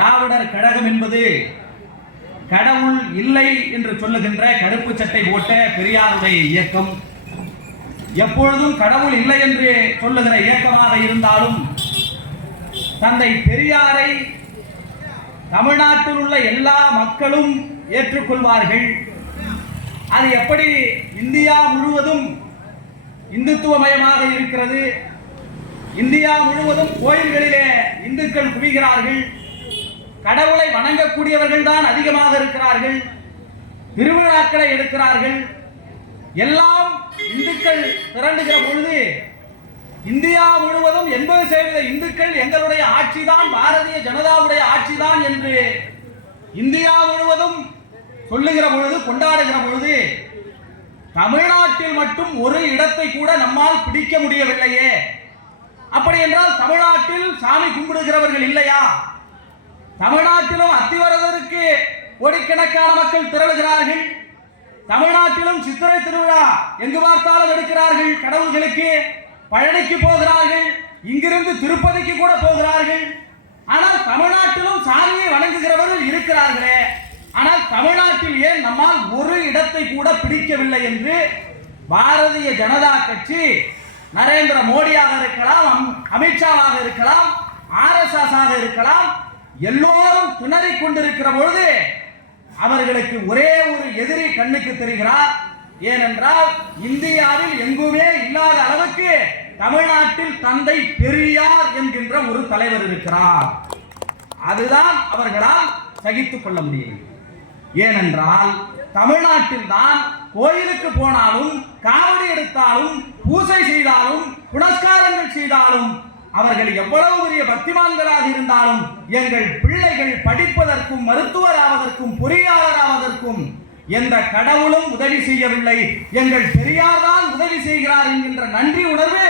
திராவிடர் கழகம் என்பது கடவுள் இல்லை என்று சொல்லுகின்ற கருப்பு சட்டை போட்ட பெரியாருடைய இயக்கம். எப்பொழுதும் கடவுள் இல்லை என்று சொல்லுகிற இயக்கமாக இருந்தாலும் தந்தை பெரியாரை தமிழ்நாட்டில் உள்ள எல்லா மக்களும் ஏற்றுக்கொள்வார்கள். அது எப்படி இந்தியா முழுவதும் இந்துத்துவமயமாக இருக்கிறது, இந்தியா முழுவதும் கோயில்களிலே இந்துக்கள் குவிகிறார்கள், கடவுளை வணங்கக்கூடியவர்கள் தான் அதிகமாக இருக்கிறார்கள், திருவிழாக்களை எடுக்கிறார்கள், எல்லாம் இந்துக்கள் திரண்டுகிற பொழுது இந்தியா முழுவதும் 80% இந்துக்கள் எங்களுடைய ஆட்சிதான், பாரதிய ஜனதாவுடைய ஆட்சிதான் என்று இந்தியா முழுவதும் சொல்லுகிற பொழுது, கொண்டாடுகிற பொழுது தமிழ்நாட்டில் மட்டும் ஒரு இடத்தை கூட நம்மால் பிடிக்க முடியவில்லையே. அப்படி என்றால் தமிழ்நாட்டில் சாமி கும்பிடுகிறவர்கள் இல்லையா? தமிழ்நாட்டிலும் அத்திவரதருக்கு கோடிக்கணக்கான மக்கள் திரளுகிறார்கள். தமிழ்நாட்டிலும் சித்திரை திருவிழா எங்கு பார்த்தாலும் எடுக்கிறார்கள். கடவுள்களுக்கு பழனிக்கு போகிறார்கள், இங்கிருந்து திருப்பதிக்கு கூட போகிறார்கள். ஆனால் தமிழ்நாட்டிலும் சாமியை வணங்குகிறவர்கள் இருக்கிறார்களே, ஆனால் தமிழ்நாட்டில் ஏன் நம்மால் ஒரு இடத்தை கூட பிடிக்கவில்லை என்று பாரதிய ஜனதா கட்சி, நரேந்திர மோடியாக இருக்கலாம், அமித்ஷாவாக இருக்கலாம், RSS ஆக இருக்கலாம், எல்லோரும் திணறிக் கொண்டிருக்கிற பொழுது அவர்களுக்கு ஒரே ஒரு எதிரி கண்ணுக்கு தெரிகிறார். ஏனென்றால் இந்தியாவில் எங்குமே இல்லாத அளவுக்கு தமிழ்நாட்டில் தந்தை பெரியார் என்கின்ற ஒரு தலைவர் இருக்கிறார். அதுதான் அவர்களால் சகித்துக் கொள்ள முடியும். ஏனென்றால் தமிழ்நாட்டில் தான் கோயிலுக்கு போனாலும், காவடி எடுத்தாலும், பூஜை செய்தாலும், புனஸ்காரங்கள் செய்தாலும், அவர்கள் எவ்வளவு பெரிய பக்திமான்களாக இருந்தாலும் எங்கள் பிள்ளைகள் படிப்பதற்கும், மருத்துவராவதற்கும், பொறியாளராவதற்கும் எந்த கடவுளும் உதவி செய்யவில்லை, எங்கள் பெரியார் தான் உதவி செய்கிறார் என்கின்ற நன்றி உணர்வு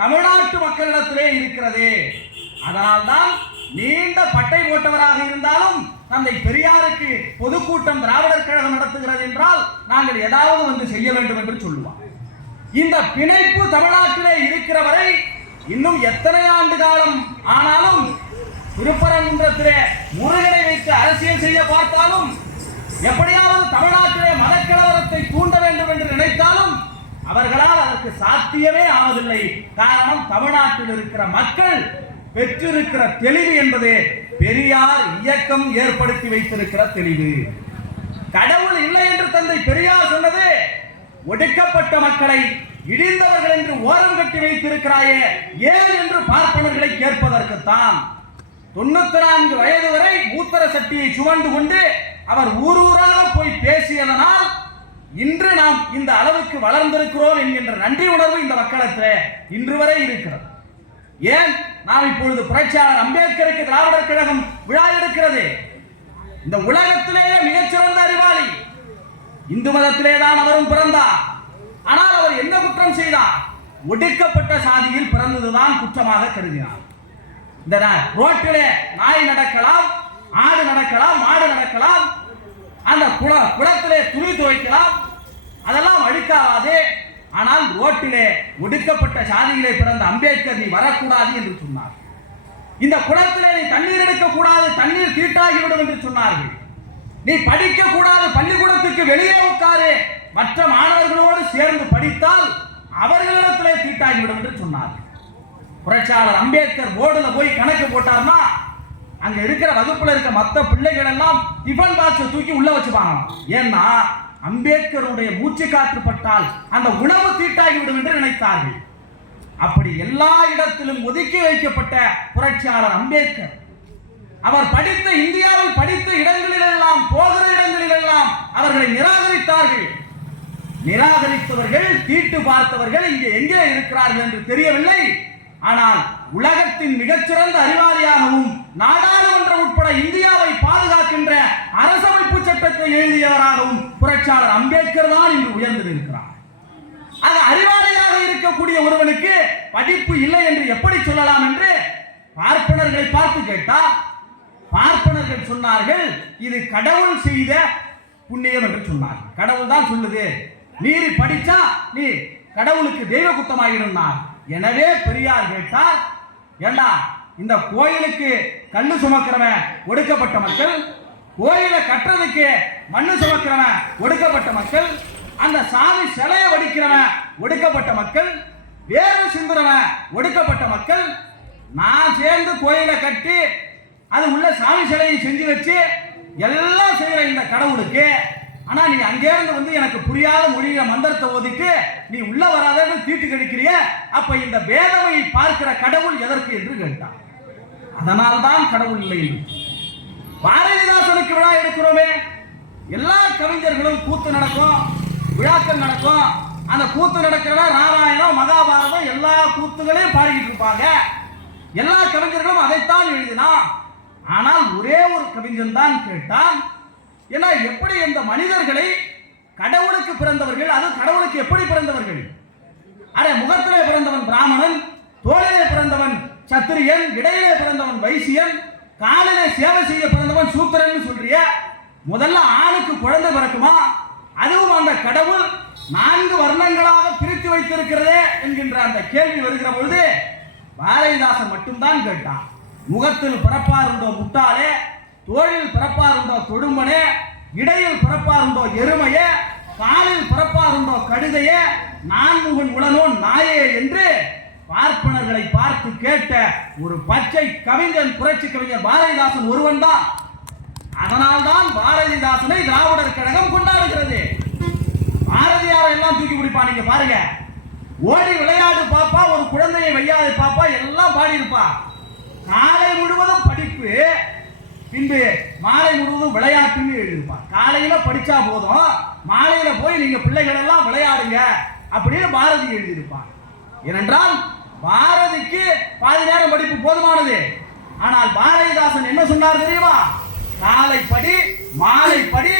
தமிழ்நாட்டு மக்களிடத்திலே இருக்கிறது. அதனால்தான் நீண்ட பட்டை போட்டவராக இருந்தாலும் தந்தை பெரியாருக்கு பொதுக்கூட்டம் திராவிடர் கழகம் நடத்துகிறது என்றால் நாங்கள் ஏதாவது வந்து செய்ய வேண்டும் என்று சொல்லுவார். இந்த பிணைப்பு தமிழ்நாட்டிலே இருக்கிற வரை இன்னும் எத்தனை ஆண்டு காலம் ஆனாலும் திருப்பரங்குன்றத்திலே முருகனை வைத்து அரசியல் செய்ய பார்த்தாலும், எப்படியாவது தமிழ்நாட்டிலே மதக்கலவரத்தை தூண்ட வேண்டும் என்று நினைத்தாலும் அவர்களால் அதற்கு சாத்தியமே ஆவதில்லை. காரணம், தமிழ்நாட்டில் இருக்கிற மக்கள் பெற்றிருக்கிற தெளிவு என்பது பெரியார் இயக்கம் ஏற்படுத்தி வைத்திருக்கிற தெளிவு. கடவுள் இல்லை என்று தந்தை பெரியார் சொன்னது ஒடுக்கப்பட்ட மக்களை இடிந்தவர்கள் என்று ஓரம் கட்டி வைத்திருக்கிறாயே ஏன் என்று பார்ப்பனர்களை கேட்பதற்குத்தான். 94 வயது வரை மூத்தர சட்டியை சுமந்து கொண்டு அவர் ஊரூராக போய் பேசியதனால் இன்று நாம் இந்த அளவுக்கு வளர்ந்திருக்கிறோம் என்கின்ற நன்றி உணர்வு இந்த மக்களிடத்தில் இன்று வரை இருக்கிறது. ஏன் நாம் இப்பொழுது புரட்சியாளர் அம்பேத்கருக்கு திராவிடர் கழகம் விழா எடுக்கிறது? இந்த உலகத்திலேயே மிகச்சிறந்த அறிவாளி, இந்து மதத்திலே தான் அவரும் பிறந்தார். ஆனால் அவர் என்ன குற்றம் செய்தார்? ஒடுக்கப்பட்ட சாதியில் பிறந்ததுதான் குற்றமாக கருதினார். இந்த ரோட்டிலே நாய் நடக்கலாம், ஆடு நடக்கலாம், மாடு நடக்கலாம், அந்த குளத்திலே துணி துவைக்கலாம், அதெல்லாம் அழுக்காவாது. ஆனால் ரோட்டிலே ஒடுக்கப்பட்ட சாதியிலே பிறந்த அம்பேத்கர் நீ வரக்கூடாது என்று சொன்னார். இந்த குளத்திலே நீ தண்ணீர் எடுக்க கூடாது, தண்ணீர் தீட்டாகிவிடும் என்று சொன்னார்கள். நீ படிக்க கூடாது, பள்ளிக்கூடத்துக்கு வெளியே உட்காரு, மற்ற மாணவர்களோடு சேர்ந்து படித்தால் அவர்களிடத்திலே தீட்டாகிவிடும் என்று சொன்னார். புரட்சியாளர் அம்பேத்கர் போர்டுல போய் கணக்கு போட்டார்னா அங்க இருக்கிற வகுப்புல இருக்க மற்ற பிள்ளைகள் எல்லாம் டிஃபன் பாக்ஸ் தூக்கி உள்ள வச்சுப்பாங்க. ஏன்னா அம்பேத்கருடைய மூச்சு காற்று பட்டால் அந்த உணவு தீட்டாகிவிடும் என்று நினைத்தார்கள். அப்படி எல்லா இடத்திலும் ஒதுக்கி வைக்கப்பட்ட புரட்சியாளர் அம்பேத்கர், அவர் படித்த இந்தியாவில் படித்த இடங்களில் எல்லாம், போகிற இடங்களில் எல்லாம் அவர்களை நிராகரித்தார்கள். நிராகரித்தவர்கள், தீட்டு பார்த்தவர்கள் இங்கே எங்கே இருக்கிறார்கள் என்று தெரியவில்லை. ஆனால் உலகத்தின் மிகச்சிறந்த அறிவாளியாகவும் நாடாளுமன்றம் உட்பட இந்தியாவை பாதுகாக்கின்ற அரசமைப்பு சட்டத்தை எழுதியவராகவும் புரட்சியாளர் அம்பேத்கர் தான் இன்று உயர்ந்திருக்கிறார். அது அறிவாளியாக இருக்கக்கூடிய ஒருவனுக்கு படிப்பு இல்லை என்று எப்படி சொல்லலாம் என்று பார்ப்பனர்களை பார்த்து கேட்டார். பார்ப்பனர்கள் சொன்னார்கள், இது கடவுள் செய்த புண்ணியம் என்று சொன்னார். கடவுள் தான் சொல்லுது, நீ படிச்சா நீ கடவுளுக்கு தெய்வ குத்தமாகிடும். எனவே பெரியார் கேட்டார், ஏண்டா இந்த கோயிலுக்கு கண்ணு சுமக்கிறவன் ஒடுக்கப்பட்ட மக்கள், கோயிலை கட்டுறதுக்கு மண்ணு சுமக்கிறவன் ஒடுக்கப்பட்ட மக்கள், அந்த சாமி சிலையை வடிக்கிறவன் ஒடுக்கப்பட்ட மக்கள், வேறு சிந்துறவன் ஒடுக்கப்பட்ட மக்கள். நான் சேர்ந்து கோயிலை கட்டி அது உள்ள சாமி சிலையை செஞ்சு வச்சு எல்லாம் செய்யற இந்த கடவுளுக்கு, ஆனா நீ அங்கேருந்து வந்து எனக்கு புரியாத மொழியில மந்திரத்தை ஓதிட்டு நீ உள்ள வராதன்னு தீட்டு கழிக்கிறிய, அப்ப இந்த வேதமையை பார்க்கிற கடவுள் எதற்கு என்று கேட்டான். அதனால்தான் கடவுள் இல்லை என்று. பாரதிதாசனுக்கு விழா எடுக்கிறோமே, எல்லா கவிஞர்களும் கூத்து நடக்கும், விழாக்கள் நடக்கும். அந்த கூத்து நடக்கிறத ராமாயணம் மகாபாரதம் எல்லா கூத்துகளையும் பாடிக்கிட்டு இருப்பாங்க. எல்லா கவிஞர்களும் அதைத்தான் எழுதினான். ஆனால் ஒரே ஒரு கவிஞன் தான் கேட்டான், ஏன்னா எப்படி இந்த மனிதர்களை கடவுளுக்கு பிறந்தவர்கள், அது கடவுளுக்கு எப்படி பிறந்தவர்கள்? அட முகத்திலே பிறந்தவன் பிராமணன், தோளிலே பிறந்தவன் சத்திரியன், இடையிலே பிறந்தவன் வைசியன், காலிலே சேவை செய்ய பிறந்தவன் சூத்திரன் சொல்றிய. முதல்ல ஆணுக்கு குழந்தை பிறக்குமா? அதுவும் அந்த கடவுள் 4 வர்ணங்களாக பிரித்து வைத்திருக்கிறதே என்கின்ற அந்த கேள்வி வருகிற பொழுது பாரதிதாசன் மட்டும்தான் கேட்டான். முகத்தில் பிறப்பாருண்டோ முட்டாளே, தோளில் பிறப்பாருண்டோ தொடும்பனே, இடையில் பிறப்பாருண்டோ எருமையே, காலில் பிறப்பாருண்டோ கழுதையே, நான்முகன் உளனோ நாயே என்று பார்ப்பனர்களை பார்த்து கேட்ட ஒரு பச்சை கவிஞன், புரட்சி கவிஞர் பாரதிதாசன் ஒருவன் தான். அதனால்தான் பாரதிதாசனை திராவிடர் கழகம் கொண்டாடுகிறது. பாரதியார் எல்லாம் தூக்கி பிடிப்பா. நீங்க பாருங்க, ஓடி விளையாடு பாப்பா, ஒரு குழந்தையை வையாது பாப்பா, எல்லாம் பாடி இருப்பா. காலை முழுவதும் படிப்பு, பின்பு மாலை முழுவதும் விளையாட்டுன்னு எழுதியிருப்பான். காலையில படிச்சா போதும், மாலையில போய் நீங்க பிள்ளைகள் எல்லாம் விளையாடுங்க அப்படின்னு பாரதி எழுதியிருப்பான். ஏனென்றால் பாரதிக்கு பாதி நேரம் படிப்பு போதுமானது. ஆனால் பாரதிதாசன் என்ன சொன்னார் தெரியுமா? காலை படி, மாலை படி,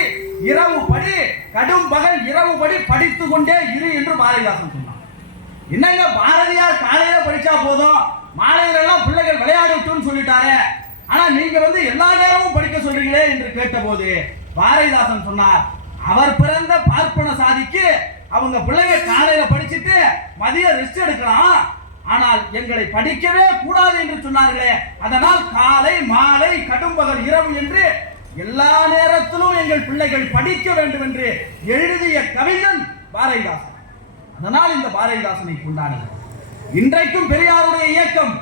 இரவு படி, கடும் பகல் இரவு படி, படித்துக் கொண்டே இரு என்று பாரதிதாசன் சொன்னார். என்னங்க பாரதியார் காலையில படிச்சா போதும், மாலையில எல்லாம் பிள்ளைகள் விளையாடட்டும்னு சொல்லிட்டாரு, ஆனா நீங்க வந்து எல்லா நேரமும் படிக்க சொல்றீங்களே என்று கேட்டபோது பாரதிதாசன் சொன்னார், அவர் பிறந்த பார்ப்பன சாதிக்கு அவங்க பிள்ளைங்க காலையில படிச்சுட்டு மதியம் ரெஸ்ட் எடுக்கலாம், ஆனால் எங்களை படிக்கவே கூடாது என்று சொன்னார்களே, அதனால் காலை மாலை கடும்பகல் இரவு என்று எல்லா நேரத்திலும் எங்கள் பிள்ளைகள் படிக்க வேண்டும் என்று எழுதிய கவிஞன் பாரதிதாசன். அதனால் இந்த பாரதிதாசனை கொண்டாடுகிறார். இன்றைக்கும் பெரியாருடைய இயக்கம்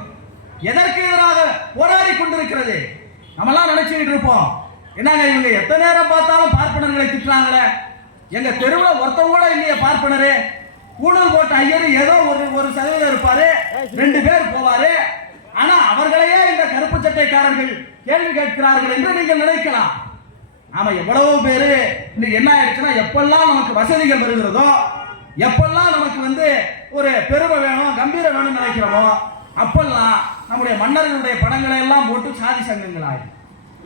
எதற்கு எதிராக போராடி கொண்டிருக்கிறது? நம்மளாம் நினைச்சுக்கிட்டு இருப்போம், என்னங்க இவங்க எத்தனை நேரம் பார்த்தாலும் பார்ப்பனர்களை திட்டுறாங்களே, எங்க தெருவில் ஒருத்தவங்க கூட இல்லையே பார்ப்பனரு, கூடல் போட்ட ஐயர் ஏதோ ஒரு சதவீதம் இருப்பாரு, 2 பேர் போவாரு, ஆனா அவர்களையே இந்த கருப்பு சட்டைக்காரர்கள் கேள்வி கேட்கிறார்கள் என்று நீங்கள் நினைக்கலாம். நாம எவ்வளவு பேரு இன்னைக்கு என்ன ஆயிடுச்சுன்னா, எப்பெல்லாம் நமக்கு வசதிகள் வருகிறதோ, எப்பெல்லாம் நமக்கு வந்து ஒரு பெருமை வேணும் கம்பீரம் வேணும்னு நினைக்கிறோமோ, அப்பெல்லாம் நம்முடைய மன்னர்களுடைய படங்களை எல்லாம் போட்டு சாதி சங்கங்கள் ஆயிடும்.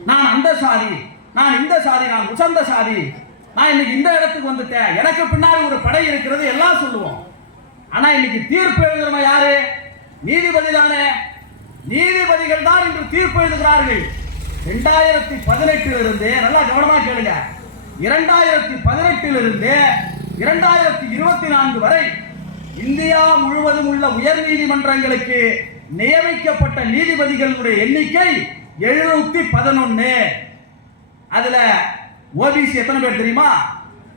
நான் அந்த சாதி, நான் இந்த சாதி, நான் உசந்த சாதி, நான் இன்னைக்கு இந்த இடத்துக்கு வந்துட்டேன், எனக்கு பின்னாடி ஒரு படை இருக்கிறது எல்லாம் சொல்லுவோம். ஆனா இன்னைக்கு தீர்ப்பு எழுதுறவங்க யாரு? நீதிபதி தானே. நீதிபதிகள் தான் இன்று தீர்ப்பு எழுதுகிறார்கள். 2018 இருந்து, நல்லா கவனமா கேளுங்க, 2018 இருந்து 2024 வரை இந்தியா முழுவதும் உள்ள உயர் நீதிமன்றங்களுக்கு நியமிக்கப்பட்ட நீதிபதிகளுடைய எண்ணிக்கை 711. அதுல ஓபிசி எத்தனை பேர் தெரியுமா?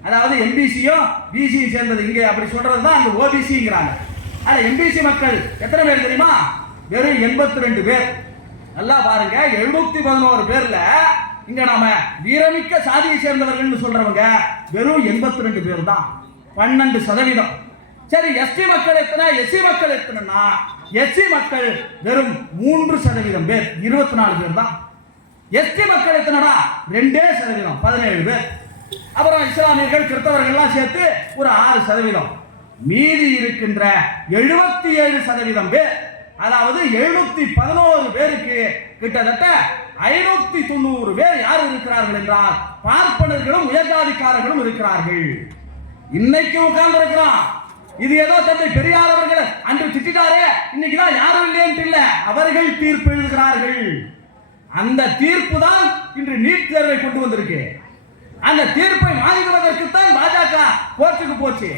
அதாவது எம்பிசியும் பிசியும் சேர்ந்தது, இங்க அப்படி சொல்றது தான் அங்க ஓபிசிங்கிறாங்க. அதுல எம்பிசி மக்கள் எத்தனை பேர் தெரியுமா? வெறும் 82 பேர். நல்லா பாருங்க, 711 பேர்ல இங்க நாம வீரமிக்க சாதியை சேர்ந்தவர்கள் சொல்றவங்க வெறும் 82 பேர் தான், 12%. சரி, எஸ்டி மக்கள் எத்தனை, எஸ்சி மக்கள் எத்தனைன்னா, எஸ்சி மக்கள் வெறும் 3% பேர், 24 பேர் தான். எஸ்டி மக்கள் எத்தனைடா? 2%, 17 பேர். அப்புறம் இஸ்லாமியர்கள் கிறிஸ்தவர்கள்லாம் சேர்த்து ஒரு 6%. மீதி இருக்கின்ற 77% பேர், அதாவது 711 பேருக்கு கிட்டத்தட்ட 590 பேர் யார் இருக்கிறார்கள் என்றால் பார்ப்பனர்களும் உயர்ஜாதிக்காரர்களும் இருக்கிறார்கள். இன்னைக்கு உட்கார்ந்து இருக்கிறான். இது ஏதோ தந்தை பெரியார் அவர்கள் அன்று திட்டாரே, இன்னைக்கு தான் யாரும் இல்லைன்னு இல்ல, அவர்கள் தீர்ப்பு எழுதுகிறார்கள். அந்த தீர்ப்பு தான் இன்று நீட் தேர்வை கொண்டு வந்திருக்கு. அந்த தீர்ப்பை வாங்குவதற்கு தான் பாஜக கோர்ட்டுக்கு போச்சு.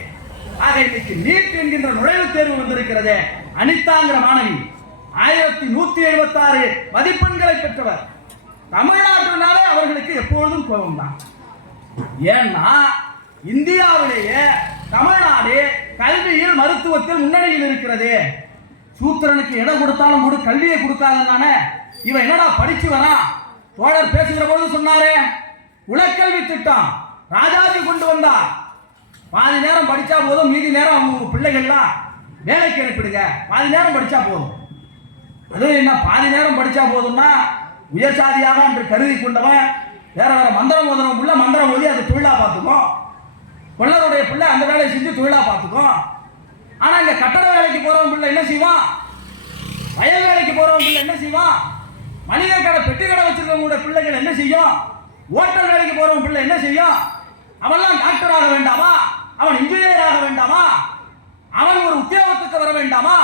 ஆக இன்னைக்கு நீட் என்கின்ற நுழைவுத் தேர்வு வந்திருக்கிறது. அனிதாங்கிற மாணவி 1176 மதிப்பெண்களை பெற்றவர். தமிழ்நாட்டினாலே அவர்களுக்கு எப்பொழுதும் கோபம் தான். ஏன்னா இந்தியாவிலேயே தமிழ்நாடு கல்வியில் மருத்துவத்தில் முன்னணியில் இருக்கிறது. சூத்திரனுக்கு இடம் கொடுத்தாலும் கூட கல்வியை கொடுக்காதனானே இவன் என்னடா படிச்சு வரான். தோழர் பேசுகிற பொழுது சொன்னாரே, உலகல்வி திட்டம் ராஜாஜி கொண்டு வந்தார். பாதி நேரம் படிச்சா போதும், மீதி நேரம் அவங்க பிள்ளைகள்லாம் வேலைக்கு அனுப்பிடுங்க, பாதி நேரம் படிச்சா போதும். அது என்ன பாதி நேரம் படிச்சா போதும்னா, உயர் சாதியாக என்று கருதி கொண்டவன் வேற வேற மந்திரம் ஓதுறவன் பிள்ளை மந்திரம் ஓதி அது தொழிலா பார்த்துக்கும். கொள்ளருடைய பிள்ளை அந்த வேலையை செஞ்சு தொழிலா பார்த்துக்கும். ஆனா இங்க கட்டட வேலைக்கு போறவன் பிள்ளை என்ன செய்வான்? வயல் வேலைக்கு போறவன் பிள்ளை என்ன செய்வான்? மளிகை கடை பெட்டி கடை வச்சிருக்கவங்களோட பிள்ளைகள் என்ன செய்யும்? ஓட்டல் வேலைக்கு போறவன் பிள்ளை என்ன செய்யும்? அவன்லாம் டாக்டர் ஆக வேண்டாமா? அவன் இன்ஜினியர் ஆக வேண்டாமா? அவன் ஒரு உத்தியோகத்துக்கு வர வேண்டாமா?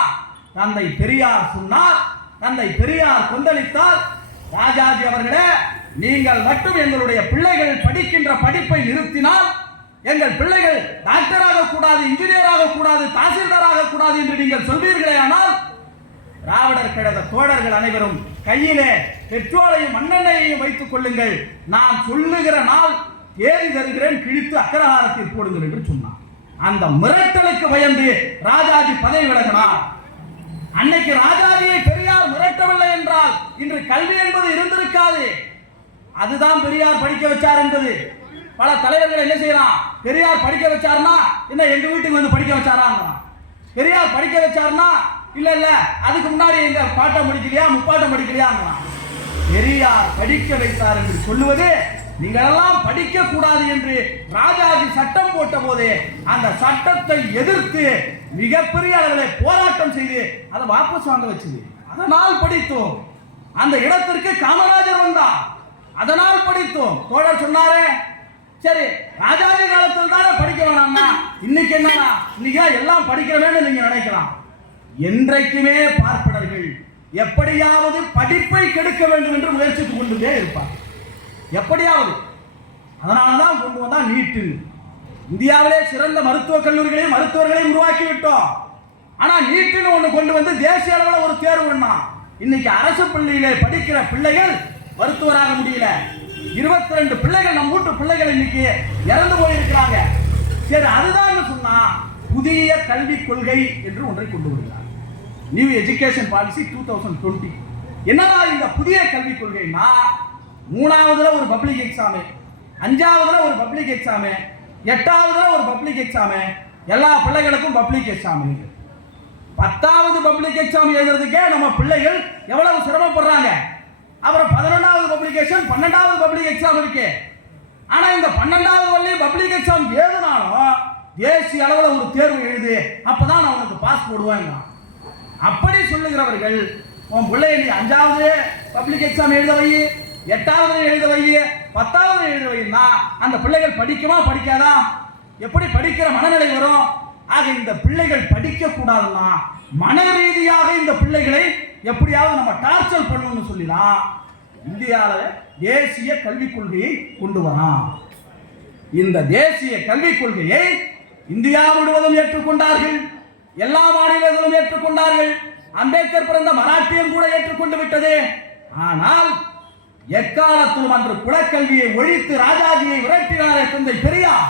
தந்தை பெரியார் சொன்னார், தந்தை பெரியார் கொந்தளித்தார், ராஜாஜி அவர்களே, நீங்கள் மட்டும் எங்களுடைய பிள்ளைகள் படிக்கின்ற படிப்பை நிறுத்தினால் எங்கள் பிள்ளைகள் டாக்டராக கூடாது, இன்ஜினியராக கூடாது, தாசில்தாராக கூடாது என்று நீங்கள் சொல்வீர்களே, ஆனால் திராவிடர் கழக தோழர்கள் அனைவரும் கையிலே பெட்ரோலையும் மண்ணெண்ணையையும் வைத்துக் கொள்ளுங்கள், நான் சொல்லுகிற நாள் ஏறி தருகிறேன், கிழித்து அக்கரகாரத்தில் போடுங்கள் என்று சொன்னார். அந்த மிரட்டலுக்கு பயந்து ராஜாஜி பதவி விலகினார். அன்னைக்கு ராஜாஜியை பெரியார் மிரட்டவில்லை என்றால் இன்று கல்வி என்பது இருந்திருக்காது. அதுதான் பெரியார் படிக்க வச்சார் என்பது. பல தலைவர்கள் என்ன செய்யறான், பெரியார் படிக்க வச்சார்னா என்ன எங்க வீட்டுக்கு வந்து படிக்க வச்சாராங்கிறான். பெரியார் படிக்க வச்சார்னா இல்ல இல்ல அதுக்கு முன்னாடி எங்க பாட்டம் படிக்கலையா முப்பாட்டம் படிக்கலையாங்கிறான். பெரியார் படிக்க வைத்தார் என்று சொல்லுவது, நீங்கள் எல்லாம் படிக்க கூடாது என்று ராஜாஜி சட்டம் போட்ட போது அந்த சட்டத்தை எதிர்த்து மிகப்பெரிய அளவில் போராட்டம் செய்து அதை வாபஸ் வாங்க வச்சது. அதனால் படித்தோம். அந்த இடத்திற்கு காமராஜர் வந்தார், அதனால் படித்தோம். தோழர் சொன்னாரே, சரி ராஜாஜி காலத்தில் தானே படிக்க வேணாம்னா இன்னைக்கு என்னன்னா இன்னைக்கு எல்லாம் படிக்கிறவேன்னு நீங்க நினைக்கலாம். என்றைக்குமே பார்ப்பனர்கள் எப்படியாவது படிப்பை கெடுக்க வேண்டும் என்று முயற்சித்துக் கொண்டுட்டே இருப்பார். எப்படியாவது. அதனாலதான் கொண்டு வந்தா நீட்டு. இந்தியாவிலே சிறந்த மருத்துவக் கல்லூரிகளையும் மருத்துவர்களையும் உருவாக்கி விட்டோம். ஆனா நீட்டுன்னு ஒண்ணு கொண்டு வந்து தேசிய அளவில் ஒரு தேர்வு பண்ணா இன்னைக்கு அரசு பள்ளியிலே படிக்கிற பிள்ளைகள் மருத்துவராக முடியல. 22 பிள்ளைகள் நம் வீட்டு பிள்ளைகள் இன்னைக்கு இறந்து போயிருக்கிறாங்க. சரி, அதுதான் சொன்னா புதிய கல்விக் கொள்கை என்று ஒன்றை கொண்டு வருகிறார். New education policy 2020. என்னடா இந்த புதிய கல்விக் கொள்கைன்னா, 3ஆவதுல ஒரு பப்ளிக் எக்ஸாமு, 5ஆவதுல ஒரு பப்ளிக் எக்ஸாமு, 8ஆவதுல ஒரு பப்ளிக் எக்ஸாமு, எல்லா பிள்ளைகளுக்கும் பப்ளிக் எக்ஸாம். 10ஆவது பப்ளிக் எக்ஸாம் எழுதுறதுக்கே நம்ம பிள்ளைகள் எவ்வளவு சிரமப்படுறாங்க. அப்புறம் 11ஆவது பப்ளிகேஷன், 12ஆவது பப்ளிக் எக்ஸாம் இருக்கு. ஆனா இந்த 12ஆவது பப்ளிக் எக்ஸாம் எழுதினாலும் தேசிய அளவில் ஒரு தேர்வு எழுது, அப்பதான் நான் உனக்கு பாஸ் போடுவேங்க. அப்படி சொல்லுகிறவர்கள் உன் பிள்ளைய நீ 5ஆவது பப்ளிக் எக்ஸாம் எழுத வை, 8ஆவது எழுத வை, 10ஆவது எழுத வைன்னா அந்த பிள்ளைகள் படிக்குமா படிக்காதா? எப்படி படிக்கிற மனநிலை வரும்? ஆக இந்த பிள்ளைகள் படிக்க கூடாதுன்னா மன ரீதியாக இந்த பிள்ளைகளை எப்படியாவது நம்ம டார்ச்சர் பண்ணணும்னு சொல்லிதான் இந்தியாவில் தேசிய கல்விக் கொள்கையை கொண்டு வரான். இந்த தேசிய கல்விக் கொள்கையை இந்தியா முழுவதும் ஏற்றுக்கொண்டார்கள், எல்லா மாநிலங்களும் ஏற்றுக்கொண்டார்கள். அம்பேத்கர் பிறந்த மராட்டியம் கூட ஏற்றுக்கொண்டு விட்டது. ஆனால் எக்காலத்திலும் அன்று குலக்கல்வியை ஒழித்து ராஜாஜியை விரட்டினாரே தந்தை பெரியார்,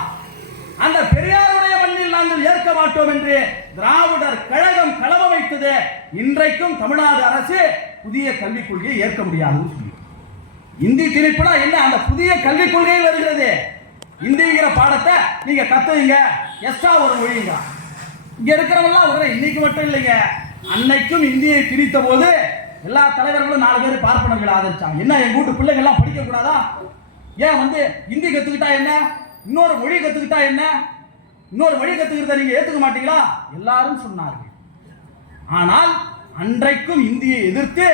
அந்த பெரியாருடைய மண்ணில் நாங்கள் ஏற்க மாட்டோம் என்று திராவிடர் கழகம் களம் வைத்தது. இன்றைக்கும் தமிழ்நாடு அரசு புதிய கல்விக் கொள்கையை ஏற்க முடியாதுன்னு சொல்லி இந்தி திணிப்புனா என்ன? அந்த புதிய கல்விக் கொள்கை வருகிறது. இந்திங்கிற பாடத்தை நீங்க கத்துவீங்க, எக்ஸ்ட்ரா ஒரு மொழிங்க. இங்க இருக்கிறவங்களாம் ஒரு இன்னைக்கு மட்டும் இல்லைங்க, அன்னைக்கும் இந்தியை திணித்த போது எல்லா தலைவர்களும் 4 பேர் பார்ப்பனர்கள் ஆதரிச்சாங்க. என்ன எங்க வீட்டு பிள்ளைங்க எல்லாம் படிக்க கூடாதா? ஏன் இந்தி கத்துக்கிட்டா என்ன, இன்னொரு மொழி கத்துக்கிட்டா என்ன, இன்னொரு மொழி கத்துக்கிறத நீங்க ஏத்துக்க மாட்டீங்களா? எல்லாரும் சொன்னார்கள். ஆனால் அன்றைக்கும் இந்தியை எதிர்த்து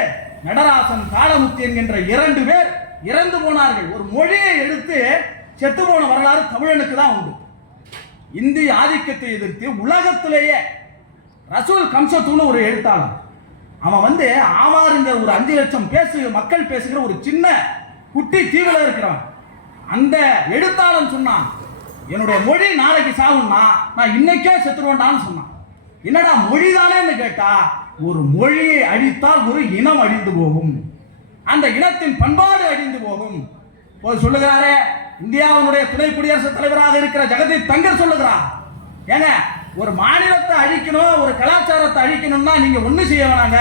நடராசன், காளமுத்து என்கின்ற 2 பேர் இறந்து போனார்கள். ஒரு மொழியை எடுத்து செத்து போன வரலாறு தமிழனுக்கு தான் உண்டு. இந்தி ஆதிக்கத்தை எதிர்த்து உலகத்திலேயே ரசூல் கம்சத்துன்னு ஒரு எழுத்தாளர், அவன் ஆமாறுங்கிற ஒரு 5 லட்சம் மக்கள் பேசுகிற ஒரு சின்ன குட்டி தீவில் இருக்கிறவன். அந்த எழுத்தாளன் சொன்னான், என்னுடைய மொழி நாளைக்கு சாகும்னா நான் இன்னைக்கே செத்துருவேன்டான்னு சொன்னான். என்னடா மொழிதானேன்னு கேட்டா, ஒரு மொழியை அழித்தால் ஒரு இனம் அழிந்து போகும், அந்த இனத்தின் பண்பாடு அழிந்து போகும். சொல்லுகிறாரே, இந்தியாவினுடைய துணை குடியரசுத் தலைவராக இருக்கிற ஜெகதீப் தங்கர் சொல்லுகிறார், ஏங்க ஒரு மாநிலத்தை அழிக்கணும், ஒரு கலாச்சாரத்தை அழிக்கணும்னா நீங்க ஒண்ணு செய்ய வேணாங்க,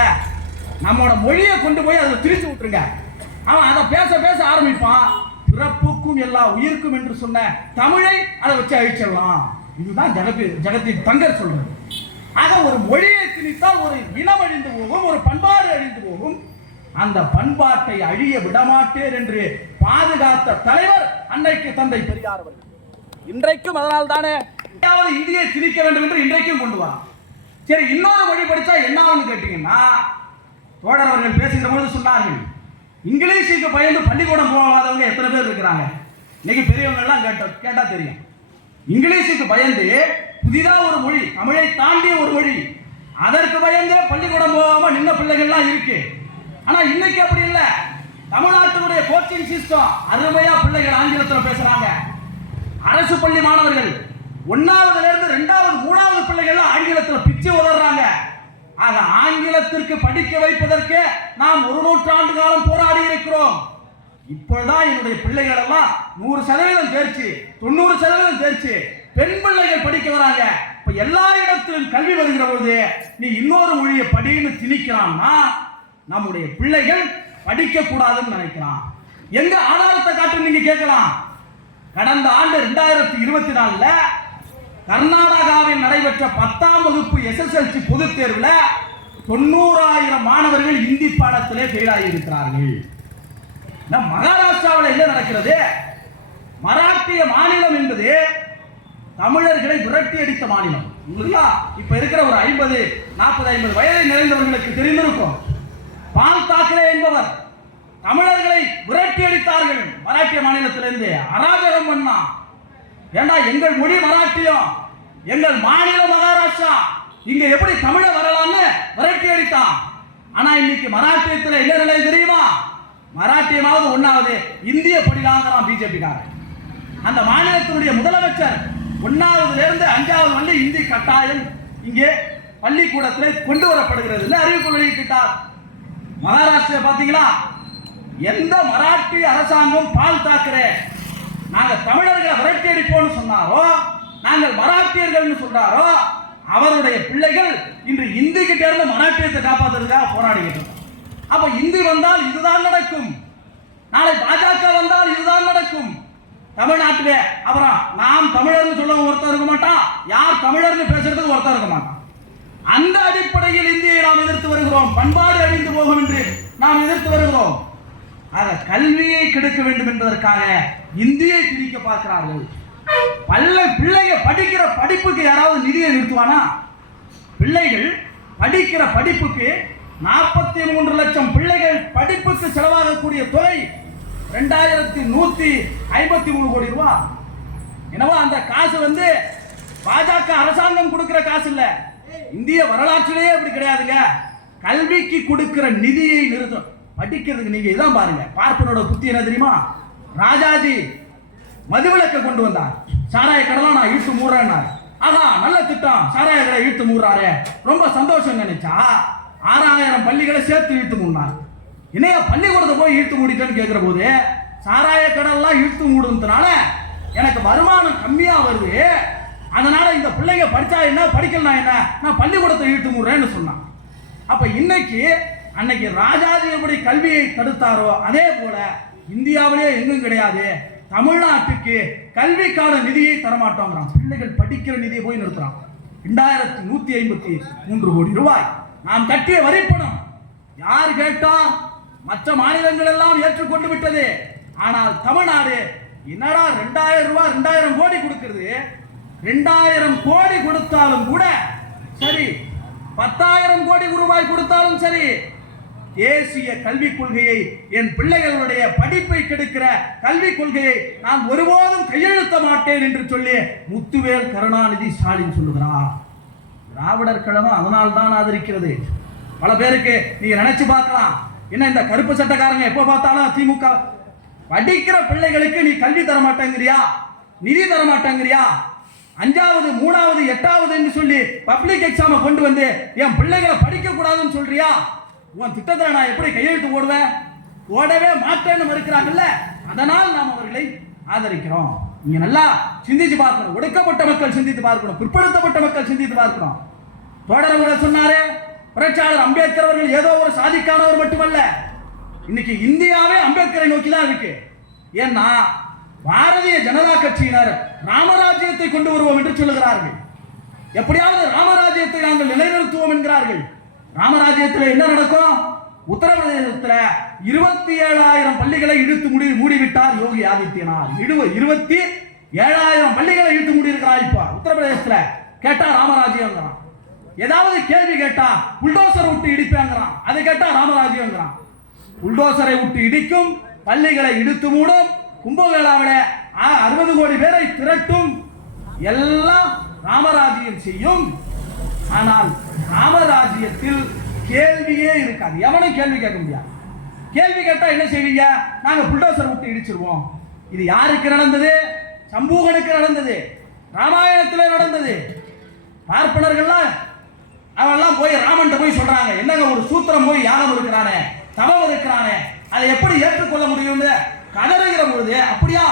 நம்மளோட மொழியை கொண்டு போய் அதில் திரிச்சு விட்டுருங்க. அவன் அதை பேச பேச ஆரம்பிப்பான். பிறப்புக்கும் எல்லா உயிருக்கும் என்று சொன்ன தமிழை அதை வச்சு அழிச்சிடலாம். இதுதான் ஜெகதீப் தங்கர் சொல்றது. ஆக ஒரு மொழியை திணித்தால் ஒரு இனம் அழிந்து போகும், ஒரு பண்பாடு அழிந்து போகும். அந்த பண்பாட்டை அழிய விடமாட்டேன் என்று பாதுகாத்த தலைவர் அன்றைக்கு தந்தை பெரியார் அவர்கள். இன்றைக்கும் அதனால் தானே இந்தியை திணிக்க வேண்டும் என்று இன்றைக்கும் கொண்டு வரான். சரி, இன்னொரு மொழி படிச்சா என்ன ஆகும்னு கேட்டீங்கன்னா, தோழர் அவர்கள் பேசுகிற பொழுது சொன்னார்கள், இங்கிலீஷுக்கு பயந்து பள்ளிக்கூடம் போகாதவங்க எத்தனை பேர் இருக்கிறாங்க. இன்னைக்கு பெரியவங்க எல்லாம் கேட்டா தெரியும். இங்கிலீஷுக்கு பயந்து புதிதா ஒரு மொழி, தமிழை தாண்டிய ஒரு மொழி, அதற்கு பயந்து பள்ளிக்கூடம் போகாம நின்ன பிள்ளைகள்லாம் இருக்கு. ஆனா இன்னைக்கு அப்படி இல்லை. தமிழ்நாட்டினுடைய கோச்சிங் சிஸ்டம் அருமையா பிள்ளைகள் ஆங்கிலத்தில் பேசுறாங்க. அரசு பள்ளி மாணவர்கள் 1வதுல இருந்து 2வது 3வது பிள்ளைகள் ஆங்கிலத்தில் பிச்சு உதறாங்க. ஆக ஆங்கிலத்திற்கு படிக்க வைப்பதற்கு நாம் 1 நூற்றாண்டு காலம் போராடி இருக்கிறோம். இப்பொழுதுதான் என்னுடைய பிள்ளைகள் எல்லாம் 100% தேர்ச்சி, 90% தேர்ச்சி, பெண் பிள்ளைகள் படிக்க வராங்க. இப்ப எல்லா இடத்திலும் கல்வி வருகிற பொழுது நீ இன்னொரு மொழியை படின்னு திணிக்கிறான்னா நம்முடைய பிள்ளைகள் படிக்க கூடாதுன்னு நினைக்கிறான். எங்க ஆதாரத்தை காட்டு நீங்க கேட்கலாம். கடந்த ஆண்டு 2024 கர்நாடகாவில் நடைபெற்ற 10ஆம் வகுப்பு SSLC பொதுத் தேர்வில் 90,000 மாணவர்கள் இந்தி பாடத்திலே ஃபெயிலாகி இருக்கிறார்கள். மகாராஷ்டிராவில் என்ன நடக்கிறது? மராட்டிய மாநிலம் என்பது தமிழர்களை விரட்டி அடித்த மாநிலம். இப்ப இருக்கிற ஒரு 50 வயதை நிறைந்தவர்களுக்கு தெரிந்திருக்கும். பால் தாக்கரே என்பவர் தமிழர்களை விரட்டி அடித்தார்கள். மராட்டிய மாநிலத்திலிருந்து அராஜகம் பண்ணா. ஏண்டா, எங்கள் மொழி மராட்டியம், எங்கள் மாநிலம் மகாராஷ்டிரா, இங்க எப்படி தமிழ வரலாம்னு விரட்டி அடித்தான். ஆனா இன்னைக்கு மராட்டியத்தில் என்ன நிலை தெரியுமா? மராட்டியமாவது ஒன்னாவது இந்திய படிலாங்கிறான் பிஜேபிக்காரன். அந்த மாநிலத்தினுடைய முதலமைச்சர் 1வதுல இருந்து 5வது வந்து இந்தி கட்டாயம் இங்கே பள்ளிக்கூடத்தில் கொண்டு வரப்படுகிறது அறிவிப்பு வெளியிட்டார். மகாராஷ்டிரா பாத்தீங்களா? எந்த மராட்டிய அரசாங்கம் பால் தாக்கரே நாங்க தமிழர்களை விரட்டி அடிப்போம்னு சொன்னாரோ, நாங்கள் மராட்டியர்கள் சொல்றாரோ, அவருடைய பிள்ளைகள் இன்று இந்தி கிட்ட இருந்து மராட்டியத்தை காப்பாற்றுறதுக்காக போராடிக்கிட்டு. அப்ப இந்தி வந்தால் இதுதான் நடக்கும், நாளை பாஜக வந்தால் இதுதான் நடக்கும். தமிழ்நாட்டிலே அப்புறம் நாம் தமிழர்னு சொல்ல ஒருத்தர் இருக்க மாட்டான், யார் தமிழர்னு பேசுறதுக்கு ஒருத்தர் இருக்க மாட்டான். அந்த அடிப்படையில் இந்தியை நாம் எதிர்த்து வருகிறோம். பண்பாடு அழிந்து போகும் என்று நாம் எதிர்த்து வருகிறோம். ஆக கல்வியை கெடுக்க வேண்டும் என்பதற்காக இந்தியை திணிக்க பார்க்கிறார்கள். பிள்ளைகள் படிக்கிற படிப்புக்கு யாராவது நிதியை நிறுத்துவானா? பிள்ளைகள் படிக்கிற படிப்புக்கு 43 லட்சம் பிள்ளைகள் படிப்புக்கு செலவாகக்கூடிய தொகை 2153 கோடி ரூபாய். எனவே அந்த காசு வந்து பாஜக அரசாங்கம் கொடுக்கிற காசு இல்ல. இந்திய வரலாற்றிலேயே அப்படி கிடையாதுங்க. கல்விக்கு கொடுக்கிற நிதியை நிறுத்தும். படிக்கிறதுக்கு நீங்க இதான் பாருங்க. பார்ப்பனோட புத்தி என்ன தெரியுமா? ராஜாஜி மதுவிலக்க கொண்டு வந்தார். சாராய கடலாம் நான் இழுத்து மூடுறேன். ஆகா, நல்ல திட்டம், சாராய கடை இழுத்து மூடுறாரு, ரொம்ப சந்தோஷம் நினைச்சா 6000 பள்ளிகளை சேர்த்து இழுத்து மூடினார். என்னையா பள்ளிக்கூடத்தை போய் இழுத்து மூடிட்டேன்னு கேட்கிற போது, சாராய கடல்லாம் இழுத்து மூடுறதுனால எனக்கு வருமானம் கம்மியா வருது, அதனால இந்த பிள்ளைங்க படிச்சா என்ன படிக்கலாம் என்ன, நான் பள்ளிக்கூடத்தை இழுத்து மூடுறேன்னு சொன்னான். அப்ப அன்னைக்கு ராஜாஜி எப்படி கல்வியை தடுத்தாரோ அதே போல இந்தியாவிலே எங்கும் கிடையாது. தமிழ்நாட்டுக்கு கல்விக்கான நிதியை தரமாட்டோங்கிறான். பிள்ளைகள் படிக்கிற நிதியை போய் நிறுத்துறான். 2153 கோடி ரூபாய் நாம் கட்டிய வரிப்பணம். யார் கேட்டா? மற்ற மாநிலங்கள் எல்லாம் ஏற்றுக்கொண்டு விட்டது. ஆனால் தமிழ்நாடு என்னடா 2000 ரூபாய் 2000 கோடி கொடுக்கிறது. 2000 கோடி கொடுத்தாலும் கூட சரி, 10,000 கோடி ரூபாய் கொடுத்தாலும் சரி, தேசிய கல்விக் கொள்கையை, என் பிள்ளைகளுடைய படிப்பை கெடுக்கிற கல்விக் கொள்கையை நான் ஒருபோதும் கையெழுத்த மாட்டேன் என்று சொல்லி முத்துவேல் கருணாநிதி ஸ்டாலின் சொல்லுகிறார். திராவிடர் கழகம் அதனால் தான் ஆதரிக்கிறது. பல பேருக்கு நீங்க நினைச்சு பார்க்கலாம், என்ன இந்த கருப்பு சட்டக்காரங்க எப்ப பார்த்தாலும் திமுக படிக்கிற பிள்ளைகளுக்கு நீ கல்வி தர மாட்டேங்கிறியா, நிதி தர மாட்டேங்கிறியா? 5வது 3வது 8வது என்று சொல்லி பப்ளிக் எக்ஸாமை கொண்டு வந்து என் பிள்ளைகளை படிக்க கூடாதுன்னு சொல்றியா? உன் திட்டத்தில் நான் எப்படி கையெழுத்து போடுவேன்? போடவே மாட்டேன்னு மறுக்கிறாங்கல்ல. அதனால் நாம் அவர்களை ஆதரிக்கிறோம். நீங்க நல்லா சிந்திச்சு பார்க்கணும். ஒடுக்கப்பட்ட மக்கள் சிந்தித்து பார்க்கணும். பிற்படுத்தப்பட்ட மக்கள் சிந்தித்து பார்க்கணும். தொடர் சொன்னாரே, புரட்சியாளர் அம்பேத்கர் அவர்கள் ஏதோ ஒரு சாதிக்கானவர் மட்டுமல்ல, இன்னைக்கு இந்தியாவே அம்பேத்கரை நோக்கி தான் இருக்கு. ஏன்னா பாரதிய ஜனதா கட்சியினர் ராமராஜ்யத்தை கொண்டு வருவோம் என்று சொல்லுகிறார்கள். எப்படியாவது ராமராஜ்யத்தை நாங்கள் நிலைநிறுத்துவோம் என்கிறார்கள். ராமராஜ்யத்தில் என்ன நடக்கும்? உத்தரப்பிரதேசத்தில் 27,000 பள்ளிகளை இழுத்து மூடிவிட்டார் யோகி ஆதித்யநாத். 27,000 பள்ளிகளை இழுத்து மூடி இருக்கிறார். இப்ப உத்தரப்பிரதேசத்தில் கேட்டா ராமராஜ்யம், ஏதாவது கேள்வி கேட்டா புல்டோசர் விட்டு இடிப்பேங்கிறான். அதை கேட்டா ராமராஜ்யம். புல்டோசரை விட்டு இடிக்கும், பள்ளிகளை இழுத்து மூடும், கும்பமேளாவில் 60 கோடி பேரை திரட்டும், எல்லாம் ராமராஜ்யம் செய்யும். ஆனால் ராமராஜ்யத்தில் கேள்வியே இருக்காது. எவனும் கேள்வி கேட்க முடியாது. கேள்வி கேட்டா என்ன செய்வீங்க? நாங்க புல்டோசர் விட்டு இடிச்சிருவோம். இது யாருக்கு நடந்தது? சம்பூகனுக்கு நடந்தது. ராமாயணத்தில் நடந்தது. பார்ப்பனர்கள்லாம் அவெல்லாம் போய் ராமன் போய் சொல்றாங்க, என்னங்க ஒரு சூத்திரம் போய் யாகம் இருக்கிறானே, தவம் இருக்கிறானே, அதை எப்படி ஏற்றுக்கொள்ள முடியும் கதறுகிற பொழுது, அப்படியா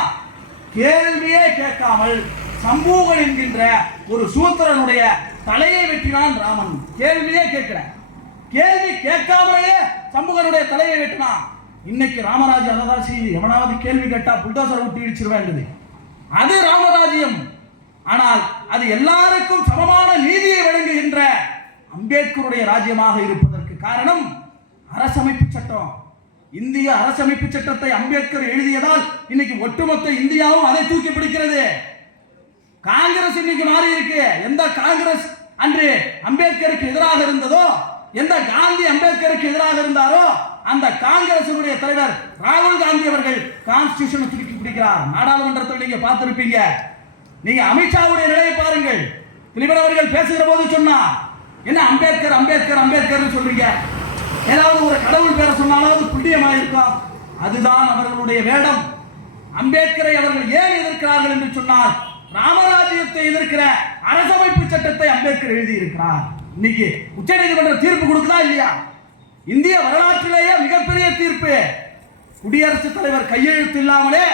கேள்வியே கேட்காமல் சம்பூகன் என்கின்ற ஒரு சூத்திரனுடைய தலையை வெட்டினான் ராமன். கேள்வியே கேட்கிற, கேள்வி கேட்காமலேயே சம்பூகனுடைய தலையை வெட்டினான். இன்னைக்கு ராமராஜ்யம் அதான் செய்து, எவனாவது கேள்வி கேட்டா புல்டோசர் விட்டு இடிச்சிருவேன். அது ராமராஜ்யம். ஆனால் அது எல்லாருக்கும் சமமான நீதியை வழங்குகின்ற அம்பேத்கருடைய ராஜ்யமாக இருப்பதற்கு காரணம் அரசமைப்பு சட்டம். இந்திய அரசமைப்பு சட்டத்தை அம்பேத்கர் எழுதியதால் இன்னைக்கு ஒட்டுமொத்த இந்தியாவும் அதை தூக்கி பிடிக்கிறது. காங்கிரஸ் இன்னைக்கு மாறி இருக்கு. எந்த காங்கிரஸ் அன்று அம்பேத்கருக்கு எதிராக இருந்ததோ, எந்த காந்தி அம்பேத்கருக்கு எதிராக இருந்தாரோ, அந்த காங்கிரசினுடைய தலைவர் ராகுல் காந்தி அவர்கள் கான்ஸ்டிடியூஷனை தூக்கி பிடிக்கிறார். நாடாளுமன்றத்தில் நீங்க பார்த்திருப்பீங்க. நீங்க அமித்ஷாவுடைய நிலையை பாருங்கள். திலீபன் அவர்கள் பேசுகிற போது சொன்னா, என்ன அம்பேத்கர் அம்பேத்கர் அம்பேத்கர் சொல்றீங்க, ஏதாவது ஒரு கடவுள் பேரை சொன்னாலாவது புண்ணியமாக இருக்கும். அதுதான் அவர்களுடைய வேடம். அம்பேத்கரை அவர்கள் ஏன் எதிர்க்கிறார்கள் என்று சொன்னால், ராமராஜ்யத்தை எதிர்க்கிற அரசமைப்பு சட்டத்தை அம்பேத்கர் எழுதி இருக்கிறார். இன்னைக்கு உச்ச நீதிமன்ற தீர்ப்பு கொடுக்குதா இல்லையா? இந்திய வரலாற்றிலேயே மிகப்பெரிய தீர்ப்பு. குடியரசுத் தலைவர் கையெழுத்து இல்லாமலே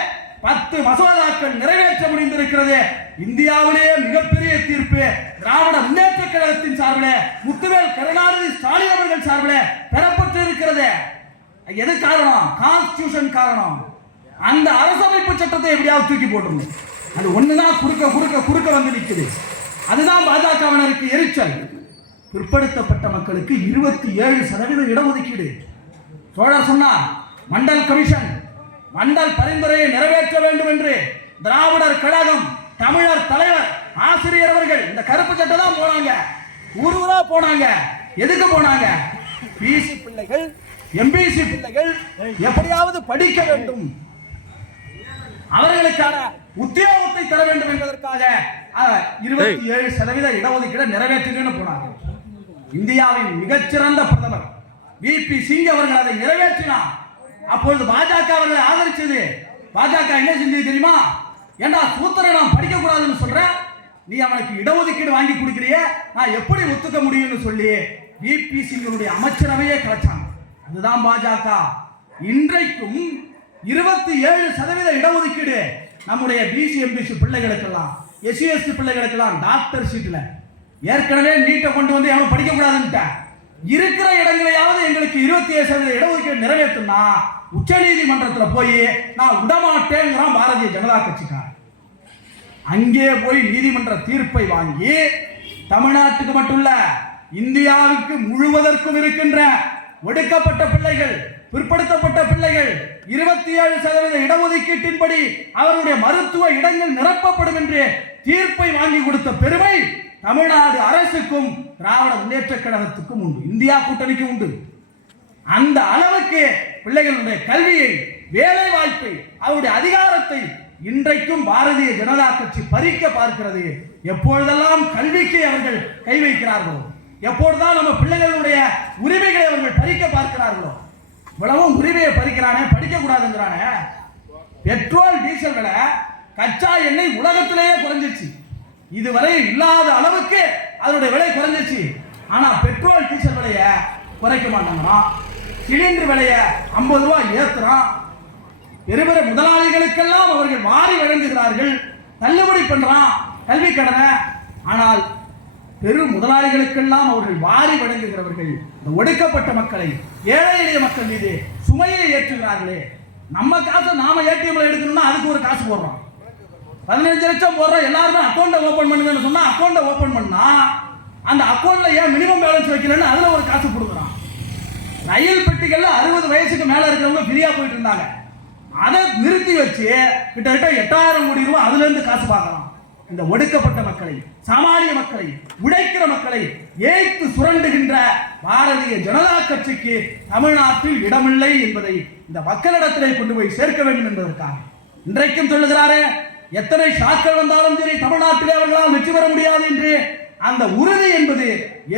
10 மசோதாக்கள் நிறைவேற்ற முடிந்திருக்கிறது. இந்தியாவிலேயே மிகப்பெரிய தீர்ப்பு திராவிட முன்னேற்ற கழகத்தின் சார்பில் முத்துவேல் கருணாநிதி ஸ்டாலின் அவர்கள் சார்பில் பெறப்பட்டு இருக்கிறது. எது காரணம்? கான்ஸ்டிடியூஷன் காரணம். அந்த அரசமைப்பு சட்டத்தை எப்படியாவது தூக்கி போட்டுருங்க. அது ஒண்ணுதான் குறுக்க குறுக்க குறுக்க வந்து நிற்குது. அதுதான் பாஜகவினருக்கு எரிச்சல். பிற்படுத்தப்பட்ட மக்களுக்கு 27% இடஒதுக்கீடு. தோழர் சொன்னார், மண்டல் கமிஷன் மண்டல் பரிந்துரையை நிறைவேற்ற வேண்டும் என்று திராவிடர் கழகம், தமிழர் தலைவர், ஆசிரியர் அவர்கள் இந்த கருப்பு சட்டை தான் போனாங்க. ஊரூரா போனாங்க. எதுக்கு போனாங்க? பிசி பிள்ளைகள், எம்பிசி பிள்ளைகள் எப்படியாவது படிக்க வேண்டும், அவர்களுக்கான உத்தியோகத்தை தர வேண்டும் என்பதற்காக 27% இடஒதுக்கீடு நிறைவேற்றுங்கன்னு போனாங்க. இந்தியாவின் மிகச்சிறந்த பிரதமர் விபி சிங் அவர்கள் அதை நிறைவேற்றினார். அப்பொழுது பாஜக அவர்களை ஆதரிச்சது. பாஜக என்ன செஞ்சது தெரியுமா? ஏண்டா சூத்திரை நான் படிக்க கூடாதுன்னு சொல்றேன், நீ அவனுக்கு இடஒதுக்கீடு வாங்கி கொடுக்கிறிய, நான் எப்படி ஒத்துக்க முடியும்னு சொல்லி விபி சிங்கனுடைய அமைச்சரவையே கலைச்சாங்க. அதுதான் பாஜக. இன்றைக்கும் 27% இடஒதுக்கீடு நம்முடைய பிசி எம்பிசி பிள்ளைகளுக்கெல்லாம், எஸ்சி எஸ்டி பிள்ளைகளுக்கெல்லாம் டாக்டர் சீட்ல. ஏற்கனவே நீட்டை கொண்டு வந்து எவனும் படிக்க கூடாதுன்னு இருக்கிற இடங்களையாவது எங்களுக்கு 27% இடஒதுக்கீடு நிறைவேற்றுனா உச்ச நீதிமன்றத்தில் போய் நான் விடமாட்டேங்கிறான் பாரதிய ஜனதா கட்சிக்காரன். அங்கே போய் நீதிமன்ற தீர்ப்பை வாங்கி தமிழ்நாட்டுக்கு மட்டுமல்ல இந்தியாவுக்கு முழுவதற்கும் இருக்கின்ற ஒடுக்கப்பட்ட பிள்ளைகள், பிற்படுத்தப்பட்ட பிள்ளைகள் 27% இடஒதுக்கீட்டின்படி அவருடைய மருத்துவ இடங்கள் நிரப்பப்படும் என்று தீர்ப்பை வாங்கி கொடுத்த பெருமை தமிழ்நாடு அரசுக்கும் திராவிட முன்னேற்ற கழகத்துக்கும் உண்டு, இந்தியா கூட்டணிக்கு உண்டு. அந்த அளவுக்கு பிள்ளைகளுடைய கல்வியை, வேலை வாய்ப்பை, அவருடைய அதிகாரத்தை இன்றைக்கும் பாரதிய ஜனதா கட்சி பறிக்க பார்க்கிறது. எப்பொழுதெல்லாம் கல்விக்கு அவர்கள் கை வைக்கிறார்களோ, எப்பொழுதுதான் நம்ம பிள்ளைகளுடைய உரிமைகளை அவர்கள் பறிக்க பார்க்கிறார்களோ, இவ்வளவும் உரிமையை பறிக்கிறானே, படிக்க கூடாதுங்கிறானே. பெட்ரோல் டீசல் விலை, கச்சா எண்ணெய் உலகத்திலேயே குறைஞ்சிருச்சு. இதுவரை இல்லாத அளவுக்கு அதனுடைய விலை குறைஞ்சிச்சு. ஆனா பெட்ரோல் டீசல் விலைய குறைக்க மாட்டாங்களாம். சிலிண்டர் விலைய 50 ரூபாய் ஏத்துறான். பெருபெரு முதலாளிகளுக்கெல்லாம் அவர்கள் வாரி வழங்குகிறார்கள், தள்ளுபடி பண்றான் கல்வி கடனை. ஆனால் பெரும் முதலாளிகளுக்கெல்லாம் அவர்கள் வாரி வழங்குகிறவர்கள் இந்த ஒடுக்கப்பட்ட மக்களை, ஏழை எளிய மக்கள் மீது சுமையை ஏற்றுகிறார்களே. நம்ம காசை நாம ஏடிஎம்ல எடுக்கணும்னா அதுக்கு ஒரு காசு போடுறோம். 15 லட்சம் போடுறோம், எல்லாருமே அக்கௌண்ட்டை ஓபன் பண்ணுங்கன்னு சொன்னா அக்கௌண்ட்டை ஓபன் பண்ணா அந்த அக்கௌண்ட்ல ஏன் மினிமம் பேலன்ஸ் வைக்கலன்னு அதுல ஒரு காசு கொடுக்குறான். ரயில் பெட்டிகள்ல 60 வயசுக்கு மேல இருக்கிறவங்க ஃப்ரீயா போயிட்டு இருந்தாங்க. அதை நிறுத்தி வச்சு கிட்டத்தட்ட 8000 கோடி ரூபாய் அதுல இருந்து காசு பார்க்கலாம். இந்த ஒடுக்கப்பட்ட மக்களை, சாமானிய மக்களை, உழைக்கிற மக்களை ஏய்த்து சுரண்டுகின்ற பாரதிய ஜனதா கட்சிக்கு தமிழ்நாட்டில் இடமில்லை என்பதை இந்த மக்களிடத்திலே கொண்டு போய் சேர்க்க வேண்டும் என்பதற்காக இன்றைக்கும் சொல்லுகிறாரே, எத்தனை ஷாக்கள் வந்தாலும் சரி தமிழ்நாட்டிலே அவர்களால் வெற்றி பெற முடியாது என்று. அந்த உறுதி என்பது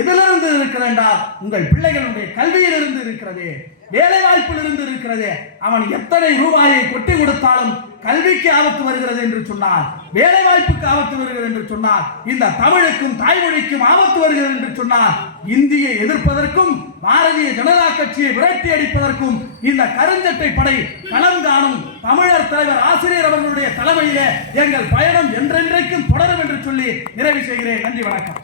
எதிலிருந்து இருக்கிறது என்றால் உங்கள் பிள்ளைகளுடைய கல்வியிலிருந்து இருக்கிறது, வேலை வாய்ப்பில் இருந்து இருக்கிறது. அவன் எத்தனை ரூபாயை கொட்டி கொடுத்தாலும் கல்விக்கு ஆபத்து வருகிறது என்று சொன்னால், வேலை வாய்ப்புக்கு ஆபத்து வருகிறது என்று சொன்னால், இந்த தமிழுக்கும் தாய்மொழிக்கும் ஆபத்து வருகிறது என்று சொன்னால், இந்தியை எதிர்ப்பதற்கும் பாரதிய ஜனதா கட்சியை விரட்டி அடிப்பதற்கும் இந்த கருஞ்சட்டை படை களம் காணும். தமிழர் தலைவர் ஆசிரியர் அவர்களுடைய தலைமையிலே எங்கள் பயணம் என்றென்றைக்கும் தொடரும் என்று சொல்லி நிறைவு செய்கிறேன். நன்றி, வணக்கம்.